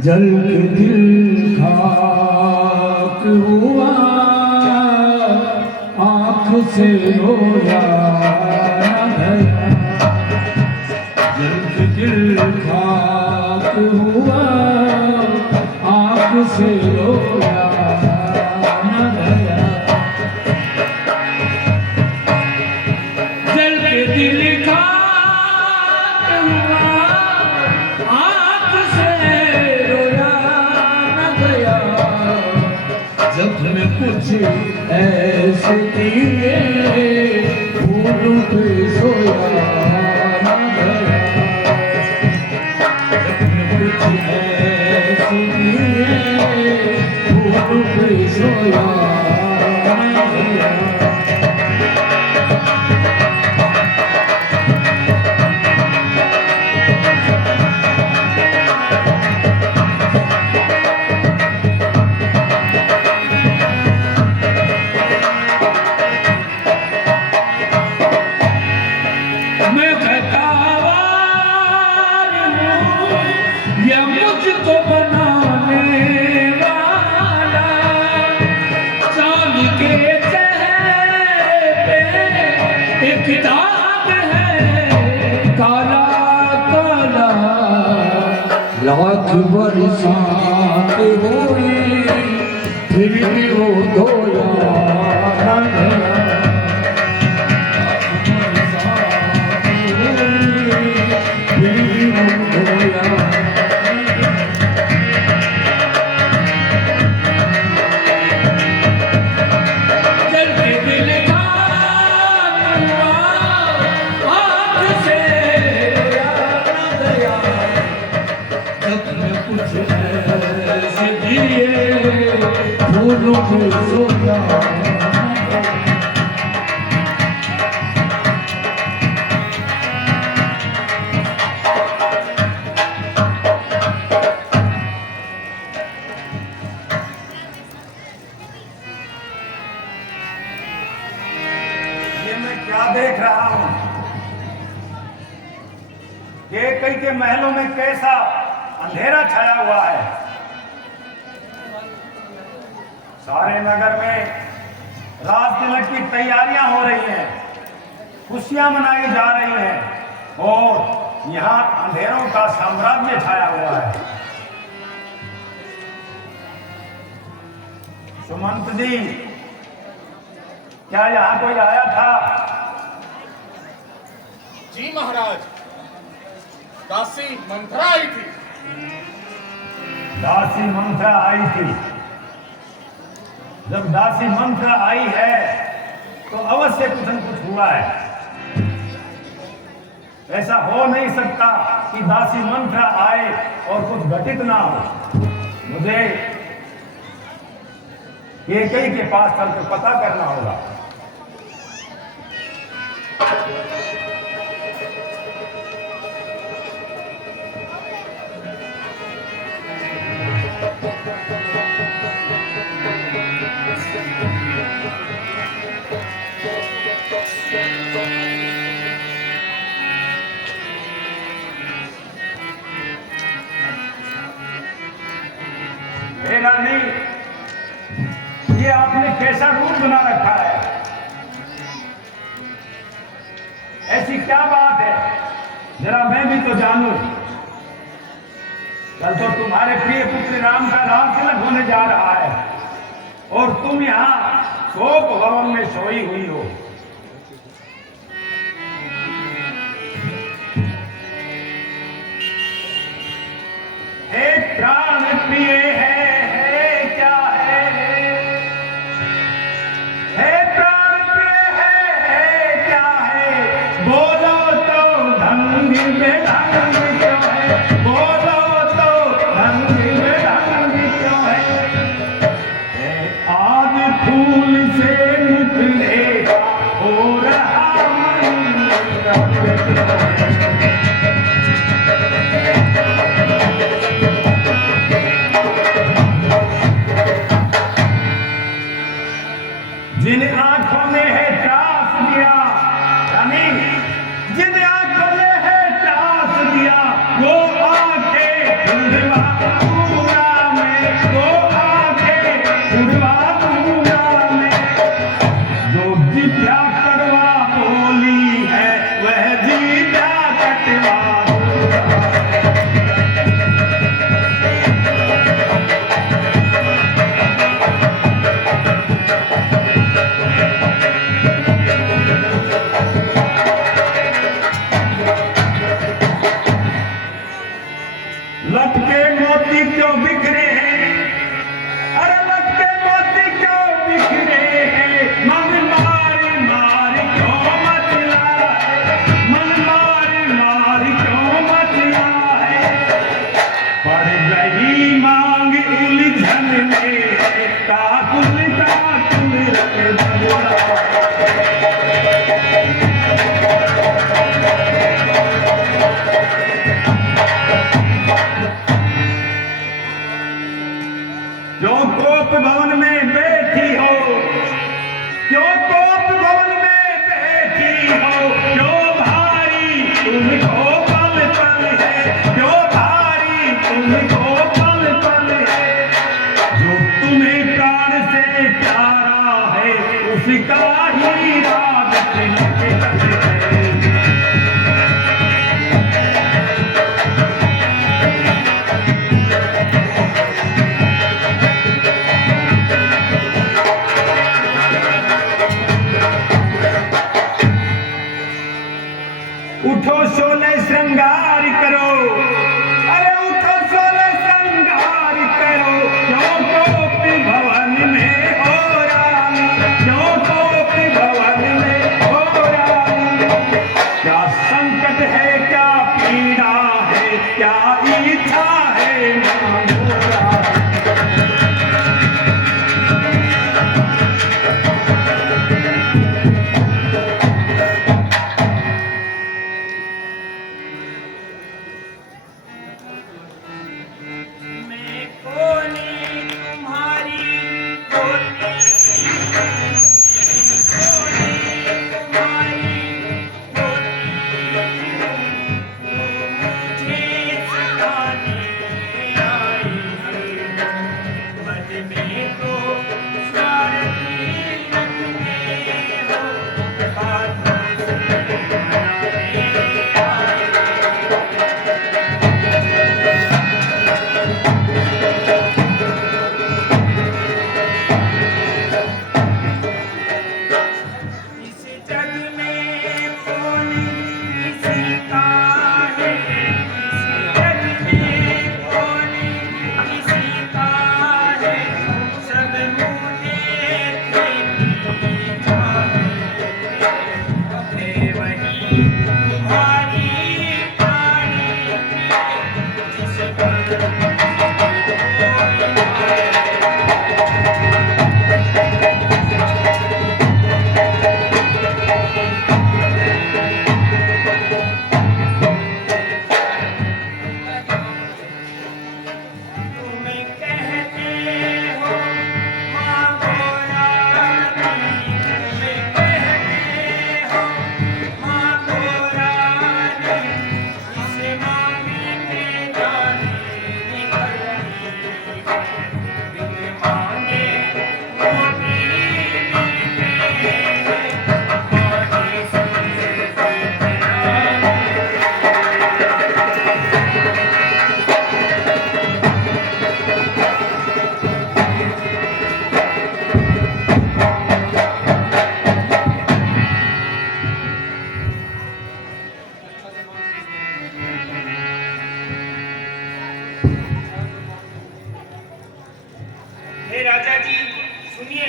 जल के दिल खाक हुआ, आँख से रोया न गया। जल के दिल खाक हुआ, आँख से रोया न गया। जल के दिल खाक हुआ, आँख से जब मैं कुछ ऐसे दिए फूलों पे सोया न गया। जब मैं कुछ ऐसे दिए फूलों पे सोया न गया। लाख बरसात हुई फिर भी वो धोया न गया। फिर भी वो धोया। जल के दिल खाक हुआ, आँख से रोया न गया। जब मैं कुछ ऐसे दिए फूलों पे सोया। ये मैं क्या देख रहा हूं? ये कई के महलों में कैसा अंधेरा छाया हुआ है। सारे नगर में रात तिलक की तैयारियां हो रही हैं, खुशियां मनाई जा रही हैं और यहाँ अंधेरों का साम्राज्य छाया हुआ है। सुमंत जी, क्या यहाँ कोई आया था? जी महाराज, दासी मंथरा आई थी। दासी मंथरा आई थी। जब दासी मंथरा आई है तो अवश्य कुछ न कुछ हुआ है। ऐसा हो नहीं सकता कि दासी मंथरा आए और कुछ घटित ना हो। मुझे केकई के पास चलकर पता करना होगा। हे रानी, ये आपने कैसा रूप बना रखा है? ऐसी क्या बात है, जरा मैं भी तो जानूं। कल तो तुम्हारे प्रिय पुत्र राम का राम तिलक होने जा रहा है और तुम यहाँ शोक भवन में सोई हुई हो। हे प्राण प्रिय है क्या है? हे प्राण प्रिय है क्या है? बोलो तो ढंग में ढंग क्यों है? बोलो तो ढंग में ढंग क्यों है? आज फूल से निकले जो कोप भवन में बैठी हो, क्यों कोप भवन में बैठी हो, क्यों भारी तुमको पल पल है, क्यों भारी तुमको पल पल है। जो तुम्हें प्राण से प्यारा है उसका ही राग तिलक है। उठो शोले श्रृंगार करो, अरे उठो शोले श्रृंगार करो, क्यों कोप भवन में हो रानी, क्यों कोप भवन में हो रानी। क्या संकट है, क्या पीड़ा है, क्या इच्छा है मानो रानी। हे राजा जी सुनिए,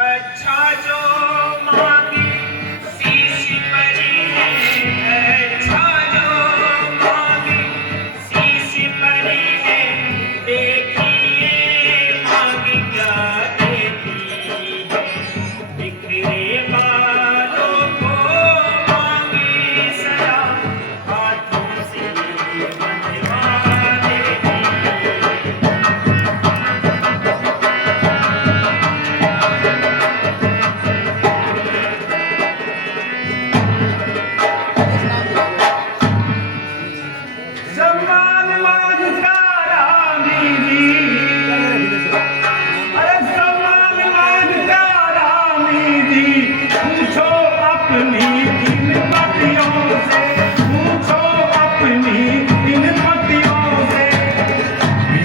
अच्छा जो मांगे शीश परी है, अच्छा जो मांगे शीश परी है, देखिए मांग क्या देती है। बिखरे बालों को मांगे सदा हाथों से बंधवा देती है। सम्मान मांगता रानी जी, अरे सम्मान मांगता रानी जी, पूछो अपनी इन पतियों से, पूछो अपनी इन पतियों से।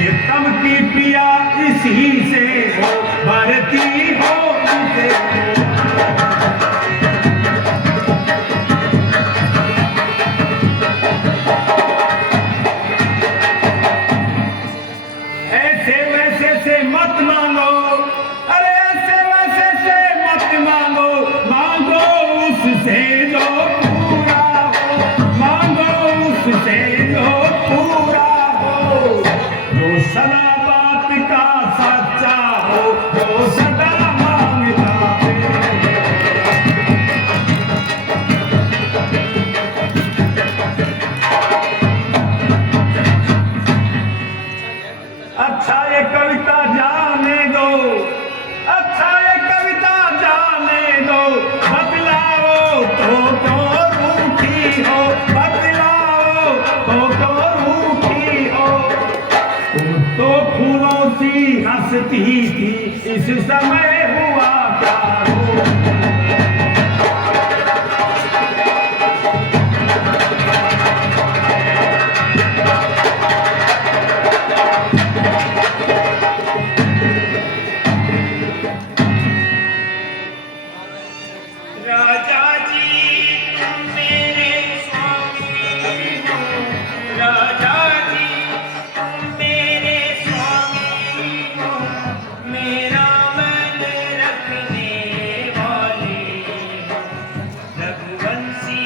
ये तम की पिया इसी से हो, भरती हो उसे। ऐसे वैसे से मत मांगो, अरे ऐसे वैसे से मत मांगो, मांगो उससे जो पूरा हो, मांगो उससे जो पूरा हो। जो सदा बात का सच्चा हो, जो सदा मांगता है। अच्छा अच्छा ये कविता जाने दो, अच्छा ये कविता जाने दो, बतलाओ तो क्यों रूठी हो, बतलाओ तो क्यों रूठी हो। तुम तो फूलों सी हंसती थी, इस समय हुआ क्या हो। राजा जी तुम मेरे स्वामी हो, राजा जी तुम मेरे स्वामी हो, मेरा मन रखने वाले हो, रघुवंशी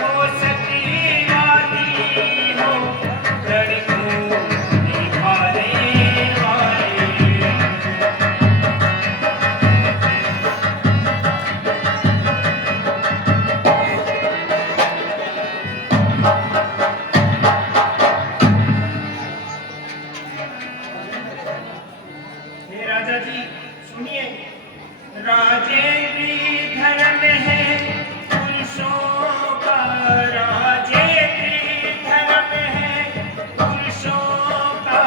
हो सत्यवादी हो, रण को निभाने वाले। हे राजा जी सुनिए, राजेंद्री धर्म है पुरुषों का, राजेंद्री धर्म है पुरुषों का,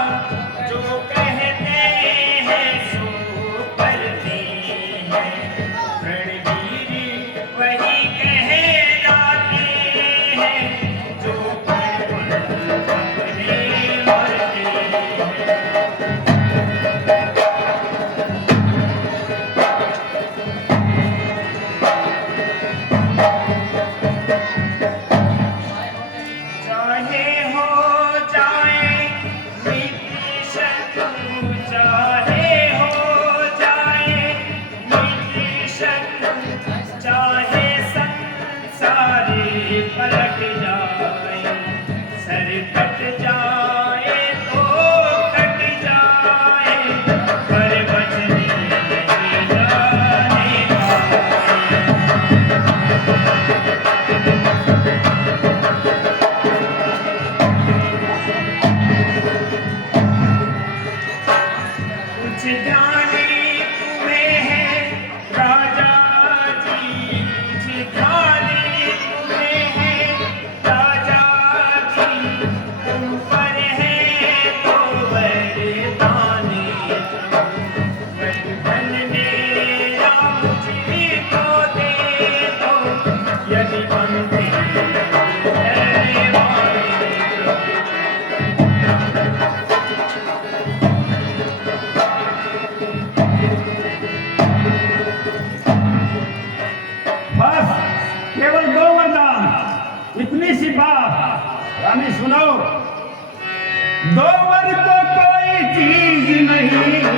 जो कहते हैं सो करते हैं, रणवीर वही कहलाते हैं, जो पर अपने मरते हैं। चाहे हो जाए मित्र शत्रु, चाहे हो जाए मित्र शत्रु, चाहे संसारी पलट जाए, सर कट जाए तो कट जाए, पर बचने नहीं जाने पाए। कुछ ध्यानी तुम्हें है राजा जी, कुछ ध्यानी तुम्हें है राजा जी, तुम पर है तो वरदानी, वरदान मेरा मुझको दे दो, यदि बनते है वाले। बस केवल दो वरदान, इतनी सी बात। रानी सुनो, दो वर तो कोई चीज नहीं,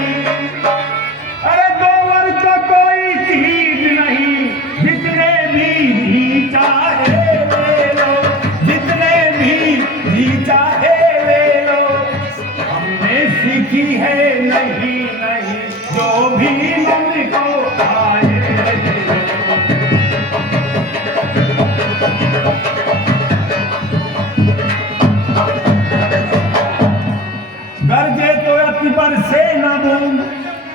अरे दो वर तो कोई चीज नहीं, जितने भी चाहे ले लो, जितने भी चाहे ले लो। हमने सीखी है नहीं नहीं, जो भी मन को आए ले लो। गरजे तो अति पर से न बूंद,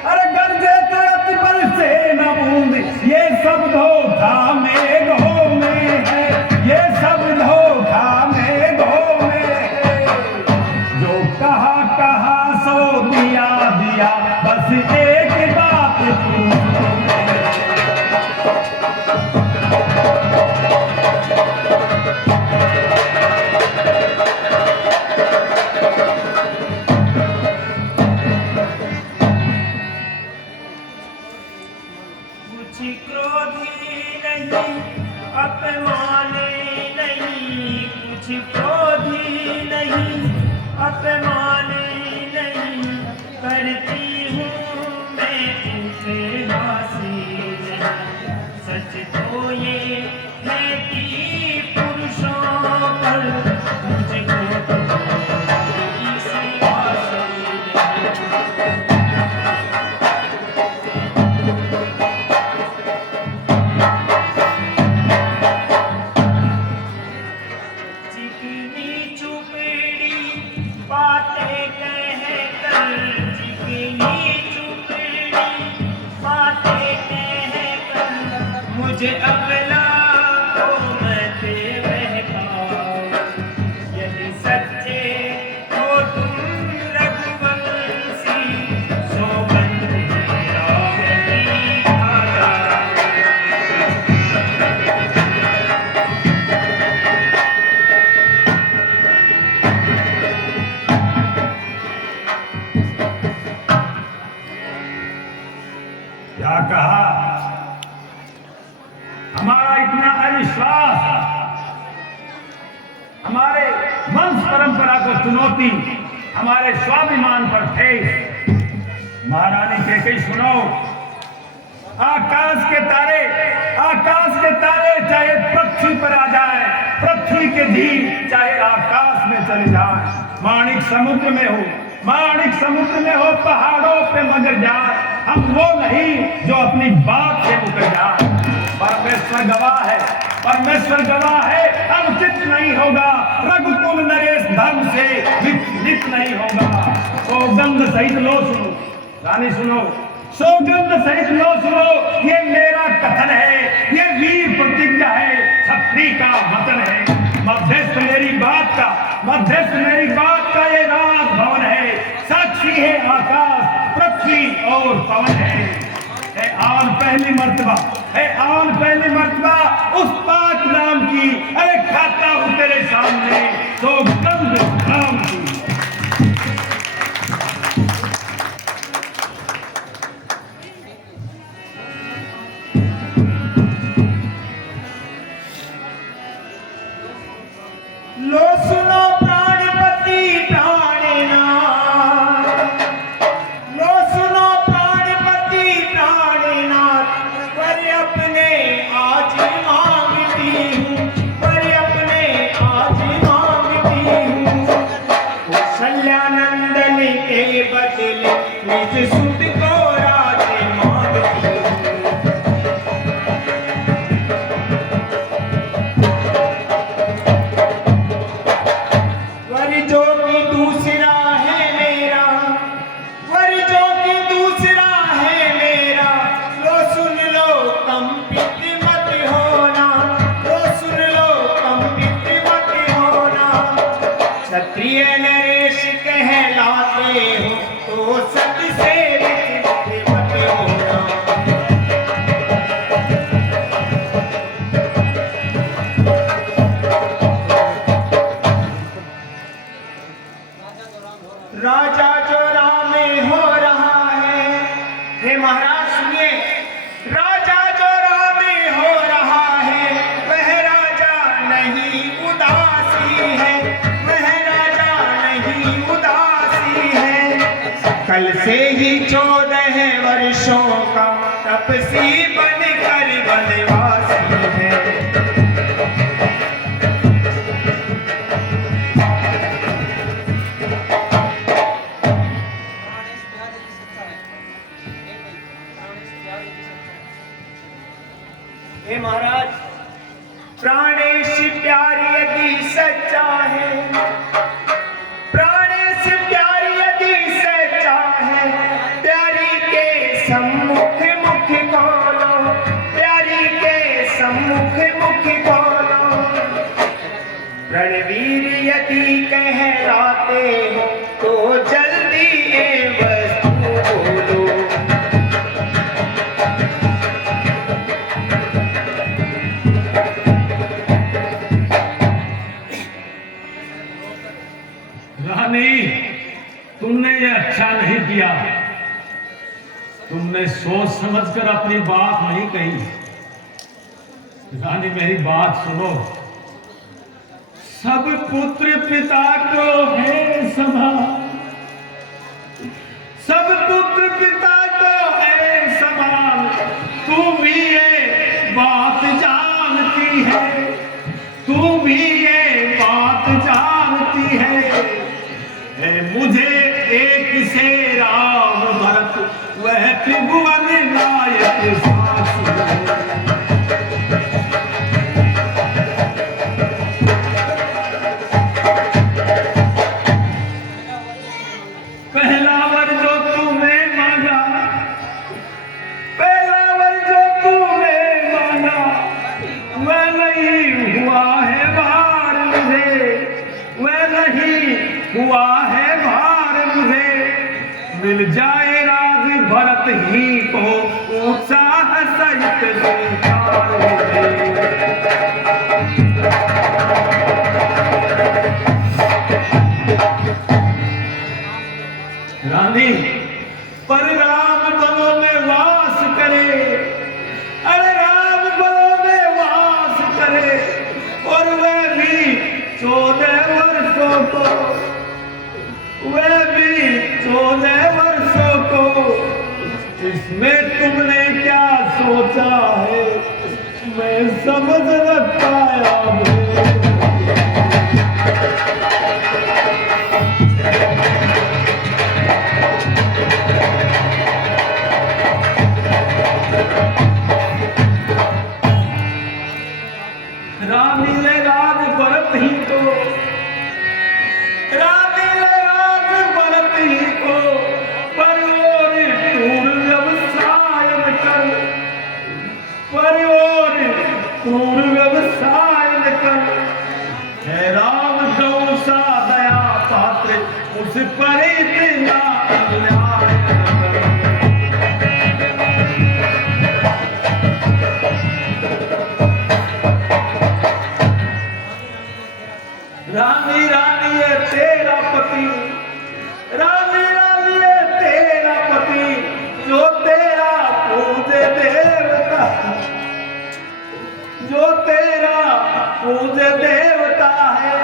अरे गरजे तो अति पर से न बूंद, ये सब धोखा मेघों में है, ये सब धोखा मेघों में है। जो कहा कहा सो दिया दिया, बस एक बात पूछो। कुछ क्रोधी नहीं, अपमानी नहीं, कुछ क्रोधी नहीं, अपमानी नहीं, करती हूँ मैं तुझे हासिल। सच तो ये है कि पुरुषों पर मुझको तो सिवा से चिकनी चुपड़ी बातें कह कर क्या कहा? हमारा इतना अविश्वास, हमारे वंश परंपरा को चुनौती, हमारे स्वाभिमान पर ठेस। महारानी कैकेयी सुनो, आकाश के तारे चाहे पृथ्वी पर आ जाए, पृथ्वी के जीव चाहे आकाश में चले जाए, माणिक समुद्र में हो, पहाड़ों पे मगर जाए, हम वो नहीं जो अपनी बात से मुकर जाए। परमेश्वर गवाह है, अब चित नहीं होगा, रघुकुल नरेश धर्म से विचलित नहीं होगा। सौगंध सहित लो सुनो, रानी सुनो, सौगंध सहित लो सुनो, ये मेरा कथन है, ये वीर प्रतिज्ञा है, छत्री का वचन है। मध्यस्थ मेरी बात का ये राज भवन है, साक्षी है आकाश, पृथ्वी और पवन है आन पहली मर्तबा उस पाक नाम की, अरे खाता हूं तेरे सामने सौगंध नाम की। लो सुनो प्राणपति प्राणनाथ, लो सुनो प्राणपति प्राणनाथ, पर अपने आज मांगती हूँ, कौशल्यानंदन के बदले निज सुध को राज मांगती हूँ। क्षत्रिय नरेश कहलाते हो तो सत से विचलित मत होना। राजा जो राम में हो रहा है, हे महाराज सुनिए, राजा जो राम में हो रहा है, वह राजा नहीं उदासी है, कल से ही 14 वर्षों का तपसी बनकर वनवासी है। हे महाराज, प्राणेश प्यारी यदि सच्चा है, प्राणेश प्यारी यदि सच्चा है, प्यारी के सम्मुख मुख खोलो, प्यारी के सम्मुख मुख खोलो। रणवीर यदि कहलाते हो तो जल्दी ये वस्तु बोलो। रानी, तुमने ये अच्छा नहीं किया, तुमने सोच समझकर अपनी बात नहीं कही। रानी मेरी बात सुनो, सब पुत्र पिता को है समान, सब पुत्र पिता को है समान, तू भी ये बात जानती है, तू भी ये बात जानती है। मुझे एक से राम भरत, वह त्रिभुवन नायक सासु। पहला वर जो तूने मांगा, पहला वर जो तूने मांगा, वह नहीं हुआ है भार मुझे, वह नहीं हुआ है भार मुझे। मिल जाए राज भरत ही को, उत्साह सहित स्वीकार मुझे। रानी, पर राम तनों में वास करे, इसमें तुमने क्या सोचा है मैं समझ न पाया हूँ। रानी ले राज बरत ही को, रानी ले राज बरत ही को, परियोर क्रूर व्यवसाय न कर, परियोर क्रूर व्यवसाय न कर। है राम गौ सा दया पात्र, उस पर इतना अन्याय न कर। रानी रानी ये तेरा पति, रानी रानी ये तेरा पति, जो तेरा पूजे देवता, जो तेरा पूजे देवता है।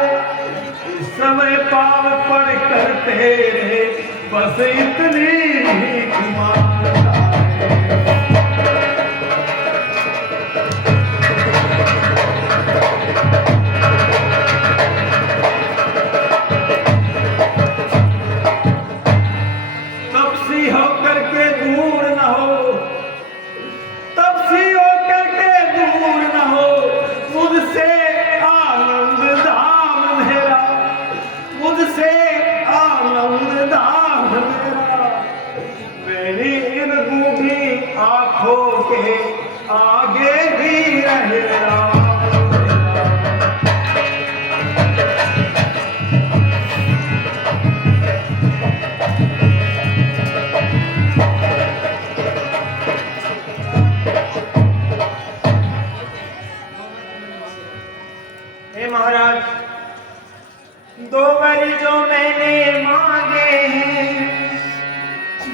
इस समय पाव पड़ कर तेरे बस इतनी ही मांगता है। आगे भी रहेगा। हे महाराज, 2 वर जो मैंने मांगे हैं,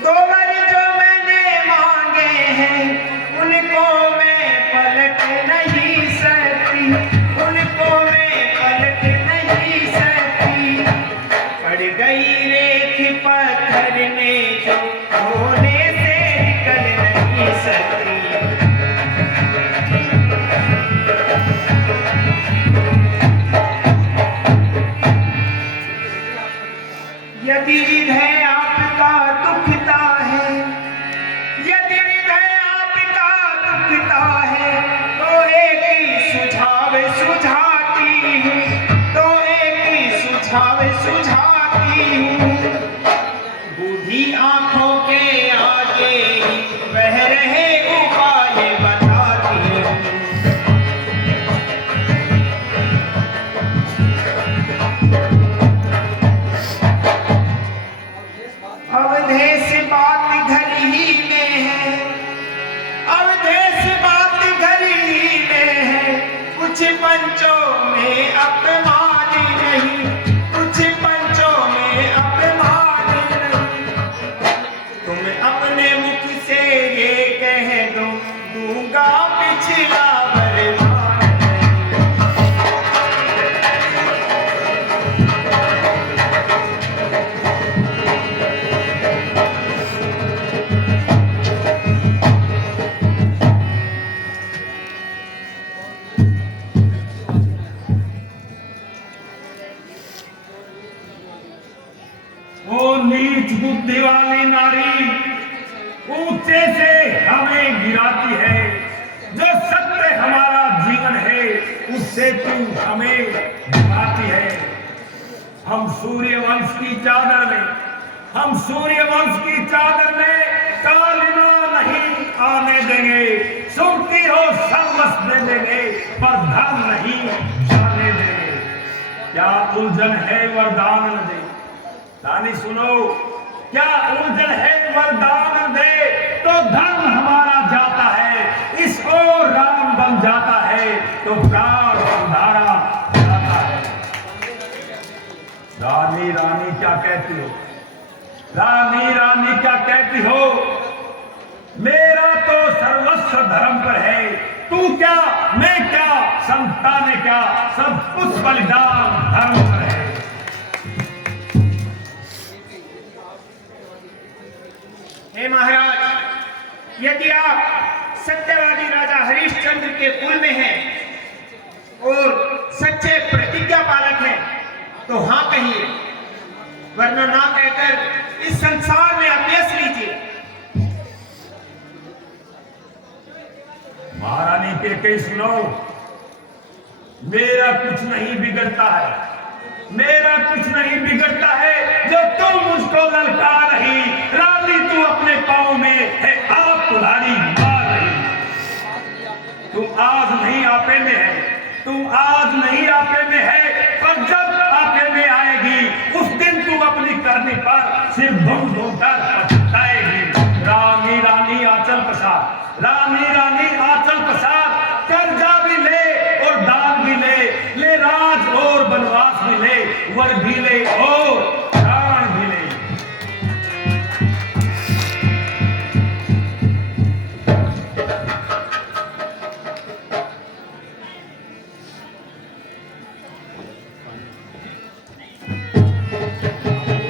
2 वर जो मैंने मांगे हैं, उनको मैं पलट नहीं सकती, उनको मैं पलट नहीं सकती। पड़ गई रेत पत्थर में जो होने से निकल नहीं सकती। यदि हृदय आपका दुखता है, यदि हृदय आपका दुखता है, तो एक ही सुझाव सुझाती हूँ, तो एक ही सुझाव सुझाती हूँ। बूढ़ी आंखों के आगे बह रहे उपाय बताती हूँ। अवधेश बात घर ही में है, अवधेश बात घर ही में है। कुछ पंचों में अपमान नहीं, कुछ पंचों में अपमान नहीं। तुम अपने मुख से ये कह दो, दूंगा पिछला वरदान। वो नीच बुद्धि वाली नारी ऊंचे से हमें गिराती है। जो सत्य हमारा जीवन है उससे तू हमें गिराती है। हम सूर्यवंश की चादर में, हम सूर्यवंश की चादर में कालिमा नहीं आने देंगे। सुनती हो सर्वस्व दे देंगे पर धर्म नहीं जाने देंगे। क्या उलझन है वरदान न दे, रानी सुनो, क्या उलझन है वरदान दे, तो धर्म हमारा जाता है। इस ओर राम बन जाता है तो प्राण सुधारा जाता है। रानी रानी क्या कहती हो, रानी रानी क्या कहती हो? मेरा तो सर्वस्व धर्म पर है, तू क्या मैं क्या संतान क्या, सब कुछ बलिदान धर्म पर है। हे महाराज, यदि आप सत्यवादी राजा हरिश्चंद्र के कुल में हैं और सच्चे प्रतिज्ञा पालक हैं तो हाँ कहिए, वरना ना कहकर इस संसार में अभ्यस लीजिए। महारानी के कई सुनो, मेरा कुछ नहीं बिगड़ता है, मेरा कुछ नहीं बिगड़ता है जो तुम मुझको ललकार रही। रानी तू अपने पाँव में है आप कुल्हाड़ी मार रही। तुम आज नहीं आपे में है, तुम आज नहीं आपे में है, पर जब आपे में आएगी उस दिन तू अपनी करनी पर सिर भूम भूम कर पछताएगी। रानी रानी आंचल पसार, रानी रानी आंचल पसार, कर्जा भी ले और दान भी ले, ले राज और बनवास भी ले, वर भी ले और